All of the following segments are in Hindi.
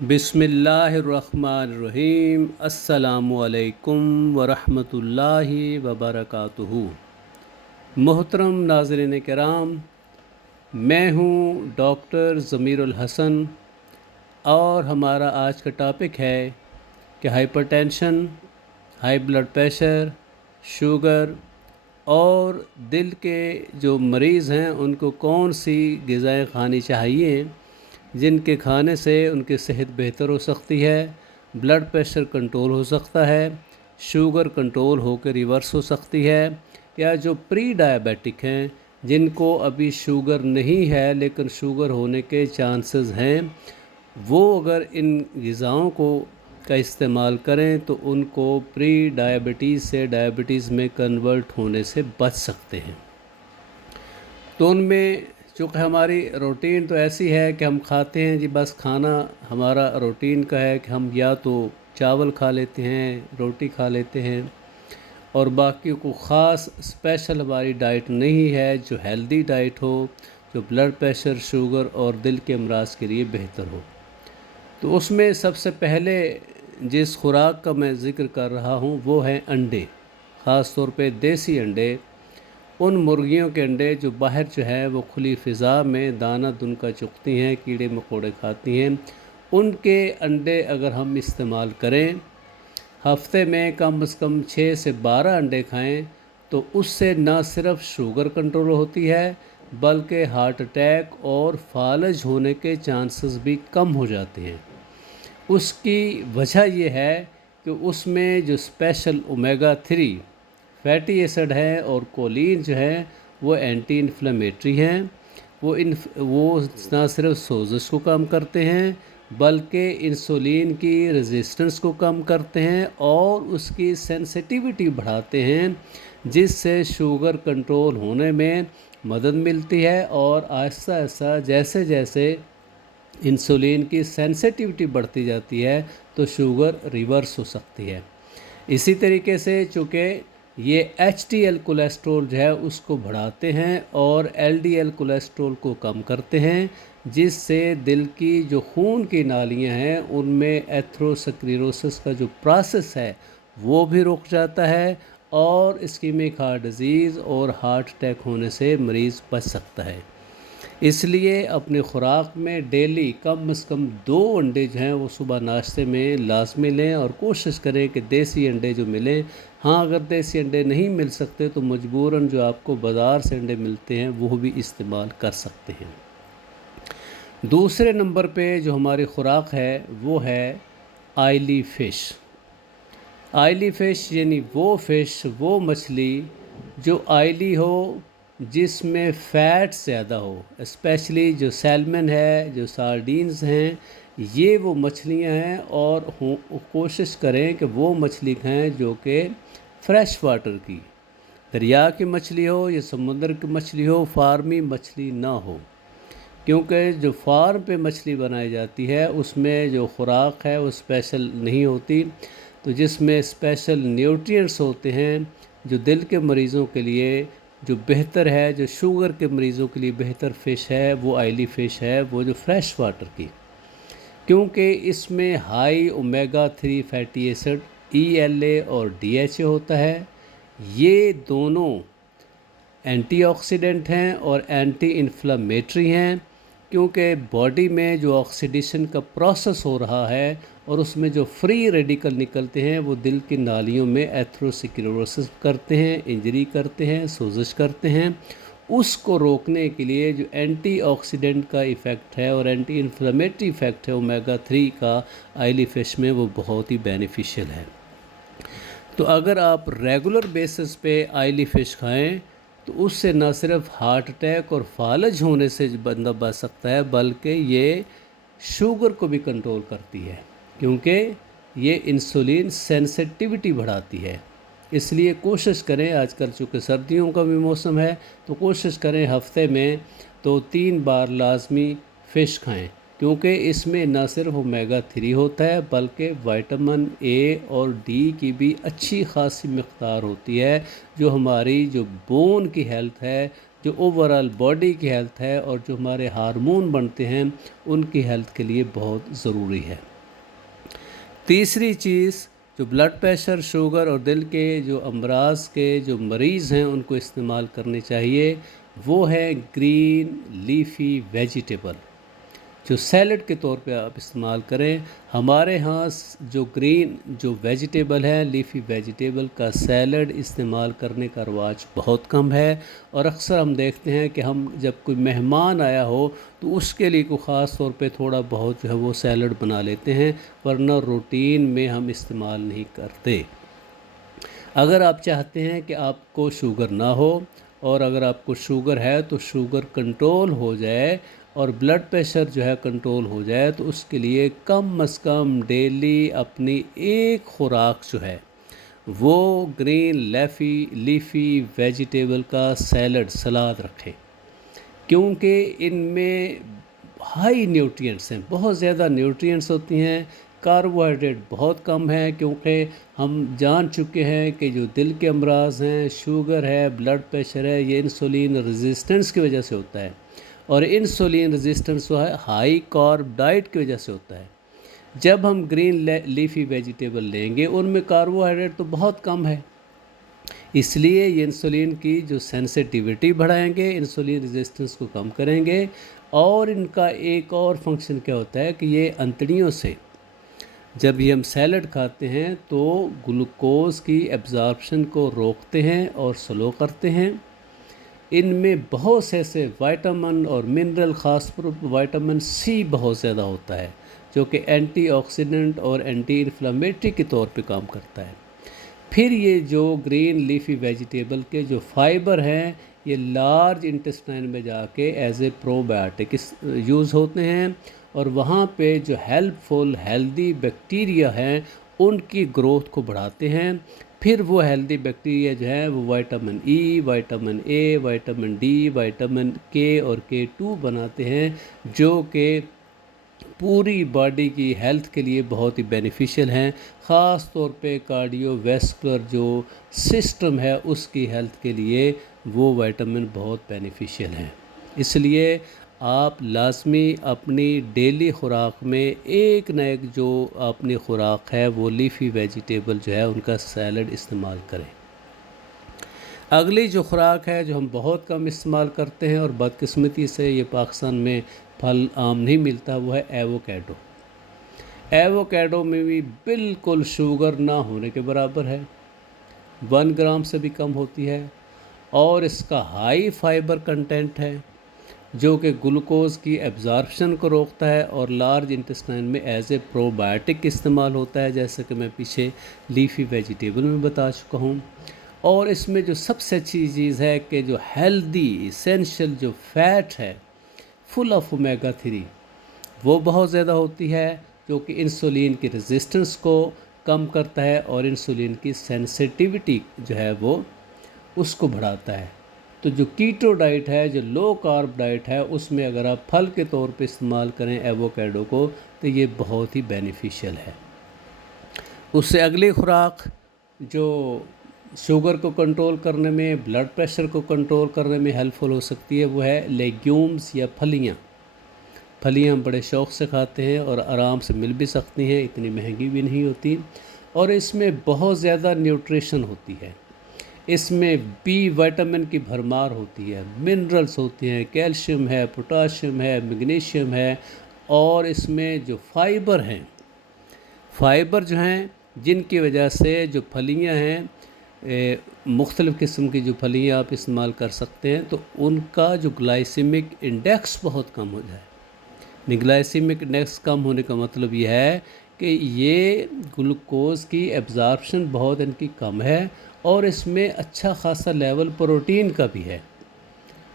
बिस्मिल्लाहिर्रहमानिर्रहीम। अस्सलामुअलैकुम वरहमतुल्लाहि वबरकातुहू। मोहतरम नाज़रीन किराम, मैं हूँ डॉक्टर ज़मीरुल हसन और हमारा आज का टॉपिक है कि hypertension, high blood pressure, sugar और दिल के जो मरीज़ हैं उनको कौन सी ग़िज़ाएँ खानी चाहिए जिनके खाने से उनकी सेहत बेहतर हो सकती है, ब्लड प्रेशर कंट्रोल हो सकता है, शुगर कंट्रोल होकर रिवर्स हो सकती है, या जो प्री डायबिटिक हैं जिनको अभी शुगर नहीं है लेकिन शुगर होने के चांसेस हैं, वो अगर इन ग़िज़ाओं को का इस्तेमाल करें तो उनको प्री डायबिटीज़ से डायबिटीज़ में कन्वर्ट होने से बच सकते हैं। तो उनमें चूँकि हमारी रूटीन तो ऐसी है कि हम खाते हैं जी, बस खाना हमारा रूटीन का है कि हम या तो चावल खा लेते हैं, रोटी खा लेते हैं और बाकी को ख़ास स्पेशल हमारी डाइट नहीं है जो हेल्दी डाइट हो, जो ब्लड प्रेशर, शुगर और दिल के अमराज के लिए बेहतर हो। तो उसमें सबसे पहले जिस खुराक का मैं ज़िक्र कर रहा हूँ वो है अंडे, ख़ास तौर पे देसी अंडे। उन मुर्गियों के अंडे जो बाहर जो है वो खुली फ़िज़ा में दाना दुनका चुगती हैं, कीड़े मकोड़े खाती हैं, उनके अंडे अगर हम इस्तेमाल करें, हफ्ते में कम से कम 6 से 12 अंडे खाएं, तो उससे न सिर्फ शुगर कंट्रोल होती है बल्कि हार्ट अटैक और फालज होने के चांसेस भी कम हो जाते हैं। उसकी वजह ये है कि उसमें जो स्पेशल ओमेगा 3 फैटी एसिड है और कोलिन जो है वो एंटी इन्फ्लेमेटरी हैं। वो ना सिर्फ सोजिश को कम करते हैं बल्कि इंसुलिन की रेजिस्टेंस को कम करते हैं और उसकी सेंसिटिविटी बढ़ाते हैं, जिससे शुगर कंट्रोल होने में मदद मिलती है और आहिस्ता आहिस्ता जैसे जैसे इंसुलिन की सेंसिटिविटी बढ़ती जाती है तो शुगर रिवर्स हो सकती है। इसी तरीके से चूँकि ये HDL कोलेस्ट्रॉल जो है उसको बढ़ाते हैं और LDL कोलेस्ट्रॉल को कम करते हैं, जिससे दिल की जो खून की नालियां हैं उनमें एथेरोस्क्लेरोसिस का जो प्रोसेस है वो भी रुक जाता है और इस्कीमिक हार्ट डिजीज़ और हार्ट अटैक होने से मरीज़ बच सकता है। इसलिए अपनी ख़ुराक में डेली कम से कम 2 अंडे जो हैं वो सुबह नाश्ते में लाजमी लें और कोशिश करें कि देसी अंडे जो मिलें, हाँ अगर देसी अंडे नहीं मिल सकते तो मजबूरन जो आपको बाज़ार से अंडे मिलते हैं वो भी इस्तेमाल कर सकते हैं। दूसरे नंबर पे जो हमारी ख़ुराक है वो है आयली फ़िश। आयली फ़िश यानी वो फ़िश, वो मछली जो आयली हो, जिसमें फ़ैट ज़्यादा हो, स्पेशली जो सैल्मन है, जो सार्डीन्स हैं, ये वो मछलियां हैं और कोशिश करें कि वो मछली खाएं जो कि फ़्रेश वाटर की, दरिया की मछली हो या समुद्र की मछली हो, फार्मी मछली ना हो। क्योंकि जो फार्म पे मछली बनाई जाती है उसमें जो खुराक है वो स्पेशल नहीं होती, तो जिसमें स्पेशल न्यूट्रिएंट्स होते हैं जो दिल के मरीज़ों के लिए जो बेहतर है, जो शुगर के मरीज़ों के लिए बेहतर फ़िश है वो आयली फ़िश है, वो जो फ्रेश वाटर की, क्योंकि इसमें high omega 3 fatty acid ELA और DHA होता है। ये दोनों एंटीऑक्सीडेंट हैं और एंटी इन्फ्लेमेटरी हैं, क्योंकि बॉडी में जो ऑक्सीडेशन का प्रोसेस हो रहा है और उसमें जो फ्री रेडिकल निकलते हैं वो दिल की नालियों में एथेरोस्क्लेरोसिस करते हैं, इंजरी करते हैं, सोजिश करते हैं। उसको रोकने के लिए जो एंटीऑक्सीडेंट का इफ़ेक्ट है और एंटी इन्फ्लेमेटरी इफ़ेक्ट है ओमेगा 3 का आयली फ़िश में, वो बहुत ही बेनिफिशियल है। तो अगर आप रेगुलर बेसिस पे आयली फ़िश खाएं तो उससे न सिर्फ हार्ट अटैक और फालज होने से बंदा बच सकता है बल्कि ये शुगर को भी कंट्रोल करती है, क्योंकि ये इंसुलिन सेंसिटिविटी बढ़ाती है। इसलिए कोशिश करें, आजकल चूँकि सर्दियों का भी मौसम है तो कोशिश करें हफ्ते में 2-3 बार लाजमी फ़िश खाएं, क्योंकि इसमें न सिर्फ ओमेगा 3 होता है बल्कि विटामिन A और D की भी अच्छी खासी मक़दार होती है, जो हमारी जो बोन की हेल्थ है, जो ओवरऑल बॉडी की हेल्थ है और जो हमारे हार्मोन बनते हैं उनकी हेल्थ के लिए बहुत ज़रूरी है। तीसरी चीज़, जो ब्लड प्रेशर, शुगर और दिल के जो अमराज के जो मरीज़ हैं उनको इस्तेमाल करने चाहिए, वो है ग्रीन लीफी वेजिटेबल, जो सैलड के तौर पे आप इस्तेमाल करें। हमारे यहाँ जो ग्रीन जो वेजिटेबल है, लीफी वेजिटेबल का सैलड इस्तेमाल करने का रवाज बहुत कम है, और अक्सर हम देखते हैं कि हम जब कोई मेहमान आया हो तो उसके लिए कोई ख़ास तौर पे थोड़ा बहुत जो है वो सैलड बना लेते हैं, वरना रूटीन में हम इस्तेमाल नहीं करते। अगर आप चाहते हैं कि आपको शुगर ना हो, और अगर आपको शुगर है तो शुगर कंट्रोल हो जाए और ब्लड प्रेशर जो है कंट्रोल हो जाए, तो उसके लिए कम से कम डेली अपनी एक खुराक जो है वो ग्रीन लीफी वेजिटेबल का सैलड, सलाद रखें, क्योंकि इनमें हाई न्यूट्रिएंट्स हैं, बहुत ज़्यादा न्यूट्रिएंट्स होती हैं। कार्बोहाइड्रेट बहुत कम है, क्योंकि हम जान चुके हैं कि जो दिल के अमराज हैं, शुगर है, ब्लड प्रेशर है, ये इंसुलिन रेजिस्टेंस की वजह से होता है, और इंसुलिन रेजिस्टेंस जो है हाई कार्ब डाइट की वजह से होता है। जब हम ग्रीन लीफी वेजिटेबल लेंगे उनमें कार्बोहाइड्रेट तो बहुत कम है, इसलिए ये इंसुलिन की जो सेंसिटिविटी बढ़ाएंगे, इंसुलिन रेजिस्टेंस को कम करेंगे। और इनका एक और फंक्शन क्या होता है कि ये अंतड़ियों से जब ये हम सैलड खाते हैं तो ग्लूकोज की एब्जॉर्प्शन को रोकते हैं और स्लो करते हैं। इनमें बहुत से ऐसे विटामिन और मिनरल, ख़ास तौर पर विटामिन सी बहुत ज़्यादा होता है, जो कि एंटीऑक्सीडेंट और एंटी इन्फ्लेमेटरी के तौर पे काम करता है। फिर ये जो ग्रीन लीफी वेजिटेबल के जो फाइबर हैं, ये लार्ज इंटेस्टाइन में जाके एज ए प्रोबायोटिक यूज़ होते हैं, और वहाँ पे जो हेल्पफुल हेल्दी बैक्टीरिया हैं उनकी ग्रोथ को बढ़ाते हैं। फिर वो हेल्दी बैक्टीरिया जो है वो vitamin E, vitamin A, vitamin D, vitamin के और K2 बनाते हैं, जो कि पूरी बॉडी की हेल्थ के लिए बहुत ही बेनिफिशियल हैं। ख़ास तौर पे कार्डियोवैस्कुलर जो सिस्टम है उसकी हेल्थ के लिए वो विटामिन बहुत बेनिफिशियल हैं। इसलिए आप लाजमी अपनी डेली खुराक में एक न एक जो अपनी खुराक है वो लीफी वेजिटेबल जो है उनका सैलड इस्तेमाल करें। अगली जो खुराक है जो हम बहुत कम इस्तेमाल करते हैं और बदकिस्मती से ये पाकिस्तान में फल आम नहीं मिलता, वो है एवोकेडो। एवोकेडो में भी बिल्कुल शुगर ना होने के बराबर है, 1 ग्राम से भी कम होती है, और इसका हाई फाइबर कंटेंट है जो कि ग्लूकोज की एब्जॉर्प्शन को रोकता है और लार्ज इंटेस्टाइन में एज ए प्रोबायोटिक इस्तेमाल होता है, जैसे कि मैं पीछे लीफी वेजिटेबल में बता चुका हूँ। और इसमें जो सबसे अच्छी चीज़ है कि जो हेल्दी इसेंशियल जो फैट है फुल ऑफ ओमेगा 3 वो बहुत ज़्यादा होती है, जो कि इंसुलिन की रेजिस्टेंस को कम करता है और इंसुलिन की सेंसिटिविटी जो है वो उसको बढ़ाता है। तो जो कीटो डाइट है, जो लो कार्ब डाइट है, उसमें अगर आप फल के तौर पे इस्तेमाल करें एवोकेडो को तो ये बहुत ही बेनिफिशियल है। उससे अगली खुराक जो शुगर को कंट्रोल करने में, ब्लड प्रेशर को कंट्रोल करने में हेल्पफुल हो सकती है, वो है लेग्यूम्स या फलियाँ। फलियाँ हम बड़े शौक़ से खाते हैं और आराम से मिल भी सकती हैं, इतनी महंगी भी नहीं होती, और इसमें बहुत ज़्यादा न्यूट्रिशन होती है। इसमें बी विटामिन की भरमार होती है, मिनरल्स होती हैं, कैल्शियम है, पोटाशियम है, मैग्नीशियम है, और इसमें जो फाइबर हैं, फाइबर जो हैं जिनकी वजह से जो फलियाँ हैं, मुख्तलिफ़ किस्म की जो फलियाँ आप इस्तेमाल कर सकते हैं, तो उनका जो ग्लाइसेमिक इंडेक्स बहुत कम हो जाए। ग्लाइसेमिक इंडेक्स कम होने का मतलब ये है कि ये ग्लूकोज की एब्जॉर्प्शन बहुत इनकी कम है, और इसमें अच्छा खासा लेवल प्रोटीन का भी है।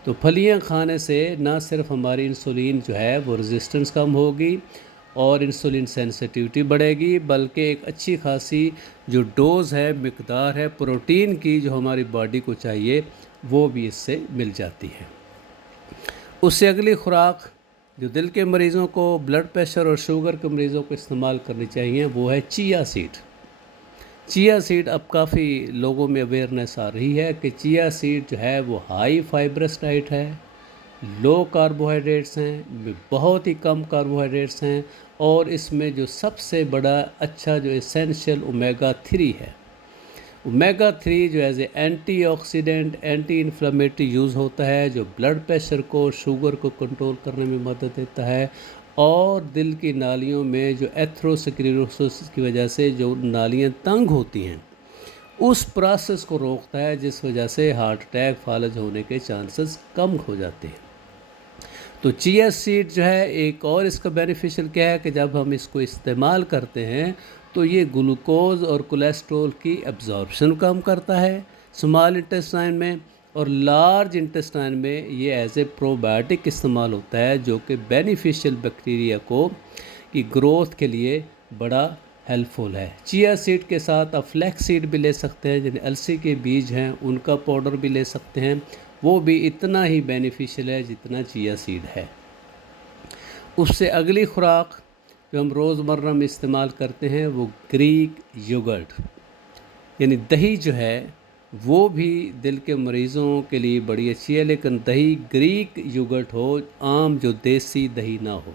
तो फलियां खाने से ना सिर्फ हमारी इंसुलिन जो है वो रेजिस्टेंस कम होगी और इंसुलिन सेंसिटिविटी बढ़ेगी, बल्कि एक अच्छी खासी जो डोज़ है, मिकदार है प्रोटीन की जो हमारी बॉडी को चाहिए, वो भी इससे मिल जाती है। उससे अगली खुराक जो दिल के मरीज़ों को, ब्लड प्रेशर और शुगर के मरीज़ों को इस्तेमाल करनी चाहिए, वो है चिया सीड। चिया सीड अब काफ़ी लोगों में अवेयरनेस आ रही है कि चिया सीड जो है वो हाई फाइब्रस डाइट है, लो कार्बोहाइड्रेट्स हैं, बहुत ही कम कार्बोहाइड्रेट्स हैं, और इसमें जो सबसे बड़ा अच्छा जो एसेंशियल ओमेगा 3 है। ओमेगा 3 जो as a antioxidant, anti inflammatory use होता है, जो ब्लड प्रेशर को, शुगर को कंट्रोल करने में मदद देता है, और दिल की नालियों में जो एथेरोस्क्लेरोसिस की वजह से जो नालियाँ तंग होती हैं उस प्रोसेस को रोकता है, जिस वजह से हार्ट अटैक, फालज होने के चांसेस कम हो जाते हैं। तो चिया सीड जो है, एक और इसका बेनिफिशियल क्या है कि जब हम इसको इस्तेमाल करते हैं तो ये ग्लूकोज और कोलेस्ट्रॉल की एब्जॉर्प्शन कम करता है स्मॉल इंटेस्टाइन में, और लार्ज इंटेस्टाइन में ये एज ए प्रोबायोटिक इस्तेमाल होता है, जो कि बेनिफिशियल बैक्टीरिया को की ग्रोथ के लिए बड़ा हेल्पफुल है। चिया सीड के साथ आप फ्लैक्स सीड भी ले सकते हैं, जिन अलसी के बीज हैं उनका पाउडर भी ले सकते हैं, वो भी इतना ही बेनिफिशियल है जितना चिया सीड है। उससे अगली खुराक जो हम रोज़मर्रा में इस्तेमाल करते हैं वो ग्रीक योगर्ट यानी दही जो है, वो भी दिल के मरीज़ों के लिए बड़ी अच्छी है, लेकिन दही ग्रीक योगर्ट हो, आम जो देसी दही ना हो,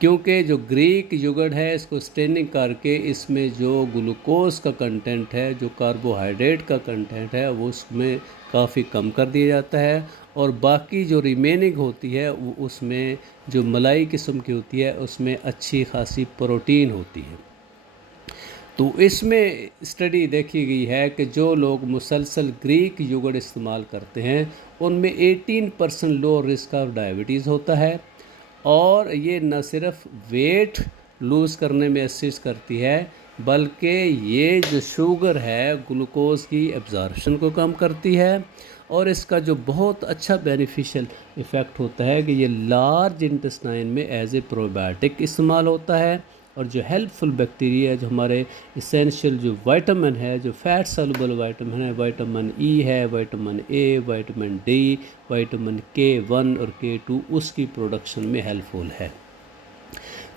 क्योंकि जो ग्रीक योगर्ट है इसको स्टेनिंग करके इसमें जो ग्लूकोज का कंटेंट है, जो कार्बोहाइड्रेट का कंटेंट है, वो उसमें काफ़ी कम कर दिया जाता है, और बाकी जो रिमेनिंग होती है वो उसमें जो मलाई किस्म की होती है उसमें अच्छी खासी प्रोटीन होती है। तो इसमें स्टडी देखी गई है कि जो लोग मुसलसल ग्रीक योगर्ट इस्तेमाल करते हैं उनमें 18% लो रिस्क ऑफ डायबिटीज़ होता है, और ये न सिर्फ वेट लूज़ करने में असिस्ट करती है, बल्कि ये जो शुगर है ग्लूकोज की एब्जॉर्प्शन को कम करती है, और इसका जो बहुत अच्छा बेनिफिशियल इफ़ेक्ट होता है कि ये लार्ज इंटेस्टाइन में एज ए प्रोबायोटिक इस्तेमाल होता है, और जो हेल्पफुल बैक्टीरिया, जो हमारे इसेंशियल जो विटामिन है, जो फैट सॉल्युबल विटामिन है, विटामिन ई है, vitamin A, vitamin D, vitamin K1 और K2, उसकी प्रोडक्शन में हेल्पफुल है।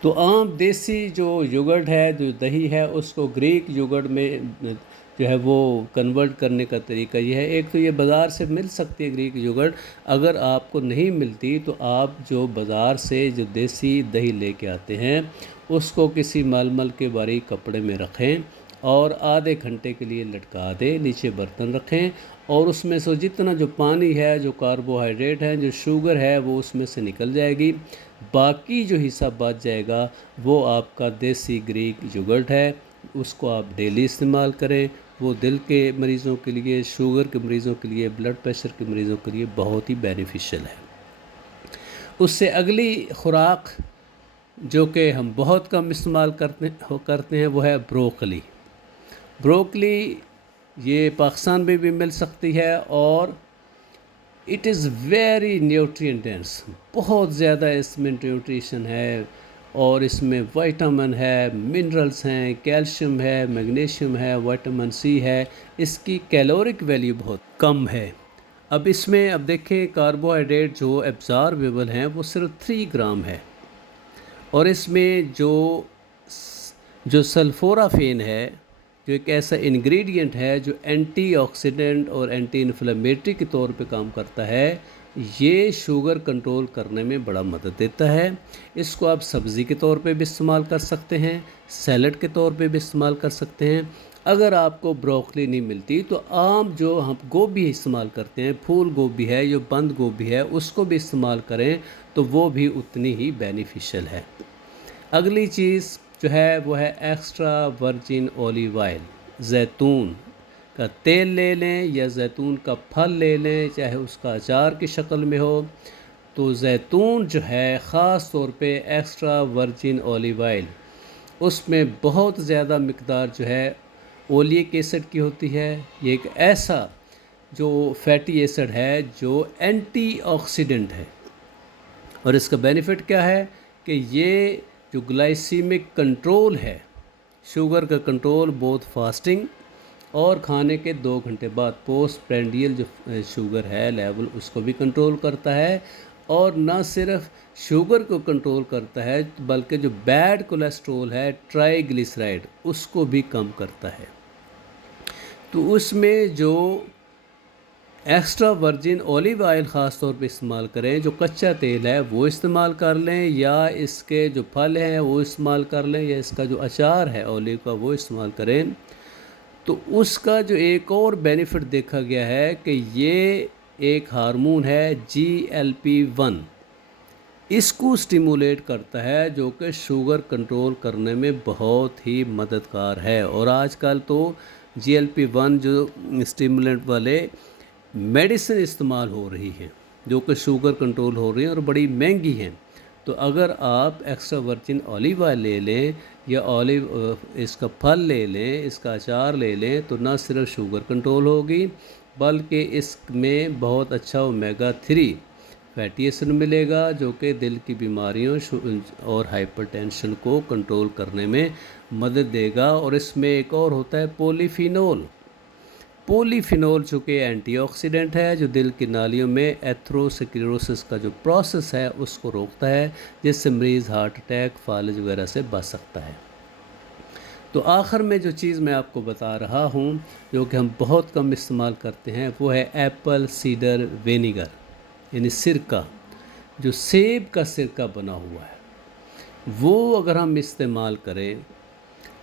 तो आम देसी जो योगर्ट है, जो दही है, उसको ग्रीक योगर्ट में जो है वो कन्वर्ट करने का तरीका ये है। एक तो ये बाज़ार से मिल सकती है ग्रीक योगर्ट, अगर आपको नहीं मिलती तो आप जो बाज़ार से जो देसी दही लेके आते हैं उसको किसी मलमल के बारीक कपड़े में रखें और आधे घंटे के लिए लटका दें, नीचे बर्तन रखें, और उसमें से जितना जो पानी है, जो कार्बोहाइड्रेट है, जो शुगर है, वो उसमें से निकल जाएगी। बाकी जो हिस्सा बच जाएगा वो आपका देसी ग्रीक योगर्ट है, उसको आप डेली इस्तेमाल करें। वो दिल के मरीज़ों के लिए, शुगर के मरीज़ों के लिए, ब्लड प्रेशर के मरीज़ों के लिए बहुत ही बेनिफिशियल है। उससे अगली खुराक जो कि हम बहुत कम इस्तेमाल करते हैं वो है ब्रोकली। ब्रोकली ये पाकिस्तान में भी मिल सकती है, और it is very nutrient dense, बहुत ज़्यादा इसमें न्यूट्रिशन है, और इसमें विटामिन है, मिनरल्स हैं, कैल्शियम है, मैग्नीशियम है, विटामिन सी है। इसकी कैलोरिक वैल्यू बहुत कम है। अब इसमें अब देखें कार्बोहाइड्रेट जो एब्जॉर्बेबल हैं वो सिर्फ 3 ग्राम है, और इसमें जो सल्फोराफेन है, जो एक ऐसा इंग्रेडिएंट है जो एंटीऑक्सीडेंट और एंटी इन्फ्लेमेटरी के तौर पे काम करता है, ये शुगर कंट्रोल करने में बड़ा मदद देता है। इसको आप सब्ज़ी के तौर पे भी इस्तेमाल कर सकते हैं, सैलड के तौर पे भी इस्तेमाल कर सकते हैं। अगर आपको ब्रोकली नहीं मिलती तो आम जो हम गोभी इस्तेमाल करते हैं, फूल गोभी है, जो बंद गोभी है, उसको भी इस्तेमाल करें तो वो भी उतनी ही बेनिफिशियल है। अगली चीज़ जो है वो है एक्स्ट्रा वर्जिन ऑलिव ऑयल। जैतून का तेल ले लें या जैतून का फल ले लें, चाहे उसका अचार की शक्ल में हो। तो जैतून जो है ख़ास तौर पे एक्स्ट्रा वर्जिन ऑलिव ऑयल, उसमें बहुत ज़्यादा मिकदार जो है ओलिक एसिड की होती है। ये एक ऐसा जो फैटी एसिड है जो एंटीऑक्सीडेंट है, और इसका बेनिफिट क्या है कि ये जो ग्लाइसीमिक कंट्रोल है, शुगर का कंट्रोल, बोथ फास्टिंग और खाने के 2 घंटे बाद पोस्ट प्रेंडियल जो शुगर है लेवल, उसको भी कंट्रोल करता है, और न सिर्फ शुगर को कंट्रोल करता है बल्कि जो बैड कोलेस्ट्रॉल है, ट्राइग्लिसराइड, उसको भी कम करता है। तो उसमें जो एक्स्ट्रा वर्जिन ऑलिव ऑयल ख़ास तौर पे इस्तेमाल करें, जो कच्चा तेल है वो इस्तेमाल कर लें, या इसके जो फल हैं वो इस्तेमाल कर लें, या इसका जो अचार है ऑलिव का वो इस्तेमाल करें। तो उसका जो एक और बेनिफिट देखा गया है कि ये एक हार्मोन है GLP-1, इसको स्टिमुलेट करता है, जो कि शुगर कंट्रोल करने में बहुत ही मददगार है। और आजकल तो GLP-1 जो स्टिमुलेंट वाले मेडिसिन इस्तेमाल हो रही हैं, जो कि शुगर कंट्रोल हो रही हैं और बड़ी महंगी हैं। तो अगर आप एक्स्ट्रा वर्जिन ऑलिव ऑयल ले लें, या ऑलिव इसका फल ले लें, इसका अचार ले लें, तो ना सिर्फ शुगर कंट्रोल होगी, बल्कि इसमें बहुत अच्छा ओमेगा 3 फैटी एसिड मिलेगा, जो कि दिल की बीमारियों और हाइपरटेंशन को कंट्रोल करने में मदद देगा। और इसमें एक और होता है पॉलीफिनोल। पॉलीफिनोल जो कि एंटीऑक्सीडेंट है, जो दिल की नालियों में एथेरोस्क्लेरोसिस का जो प्रोसेस है उसको रोकता है, जिससे मरीज़ हार्ट अटैक, फालिज वगैरह से बच सकता है। तो आखिर में जो चीज़ मैं आपको बता रहा हूँ, जो कि हम बहुत कम इस्तेमाल करते हैं, वो है एप्पल सीडर विनेगर, यानी सिरका, जो सेब का सिरका बना हुआ है। वो अगर हम इस्तेमाल करें,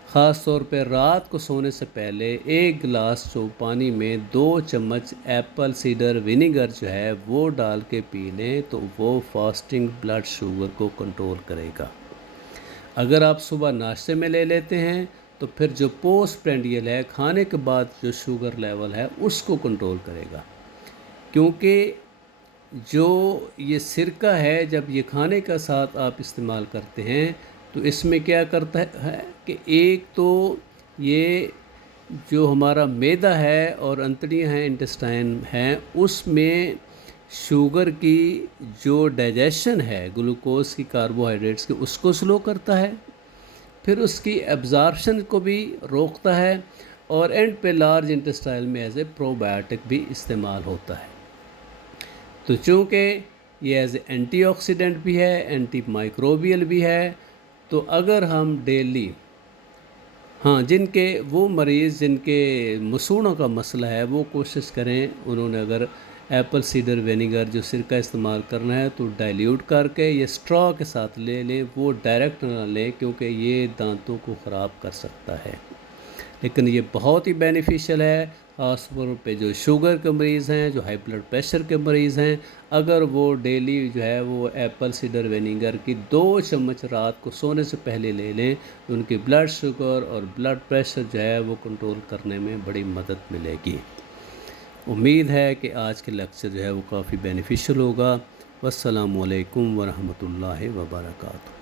ख़ास तौर पे रात को सोने से पहले 1 गिलास पानी में 2 चम्मच एप्पल सीडर विनेगर जो है वो डाल के पी लें, तो वो फास्टिंग ब्लड शुगर को कंट्रोल करेगा। अगर आप सुबह नाश्ते में ले लेते हैं, तो फिर जो पोस्ट प्रेंडियल है, खाने के बाद जो शुगर लेवल है उसको कंट्रोल करेगा। क्योंकि जो ये सिरका है, जब ये खाने का साथ आप इस्तेमाल करते हैं, तो इसमें क्या करता है कि एक तो ये जो हमारा मैदा है और अंतड़ियाँ हैं, इंटेस्टाइन हैं, उसमें शुगर की जो डाइजेशन है ग्लूकोज की, कार्बोहाइड्रेट्स की, उसको स्लो करता है, फिर उसकी एब्जॉर्प्शन को भी रोकता है, और एंड पे लार्ज इंटेस्टाइन में एज ए प्रोबायोटिक भी इस्तेमाल होता है। तो चूँकि ये एज ए एंटीऑक्सीडेंट भी है, एंटी माइक्रोबियल भी है, तो अगर हम डेली, हाँ, जिनके वो मरीज़ जिनके मसूड़ों का मसला है, वो कोशिश करें, उन्होंने अगर एप्पल सीडर विनेगर जो सिरका इस्तेमाल करना है, तो डाइल्यूट करके ये स्ट्रॉ के साथ ले लें, वो डायरेक्ट ना लें, क्योंकि ये दांतों को ख़राब कर सकता है। लेकिन ये बहुत ही बेनिफिशियल है, ख़ास तौर पे जो शुगर के मरीज़ हैं, जो हाई ब्लड प्रेशर के मरीज़ हैं। अगर वो डेली जो है वो एप्पल सीडर विनेगर की 2 चम्मच रात को सोने से पहले ले लें, तो उनकी ब्लड शुगर और ब्लड प्रेशर जो है वो कंट्रोल करने में बड़ी मदद मिलेगी। उम्मीद है कि आज के लेक्चर जो है वो काफ़ी बेनिफिशियल होगा। वस्सलामु अलैकुम वरहमतुल्लाहि वबरकातुहू।